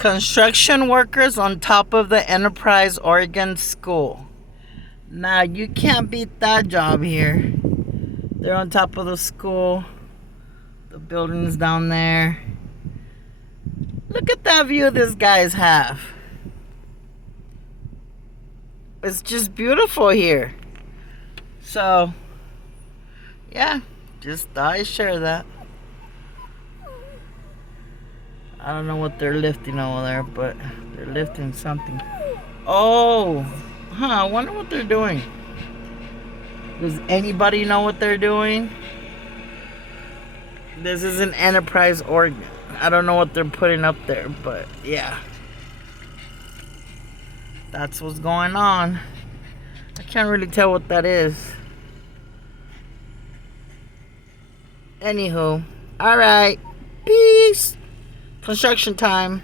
Construction workers on top of the Enterprise Oregon School. Now, you can't beat that job here. They're on top of the school. The building's down there. Look at that view these guys have. It's just beautiful here. So, yeah, just thought I'd share that. I don't know what they're lifting over there, but they're lifting something. Oh, I wonder what they're doing. Does anybody know what they're doing? This is an Enterprise Oregon. I don't know what they're putting up there, but yeah. That's what's going on. I can't really tell what that is. Anywho, alright. Peace. Construction time.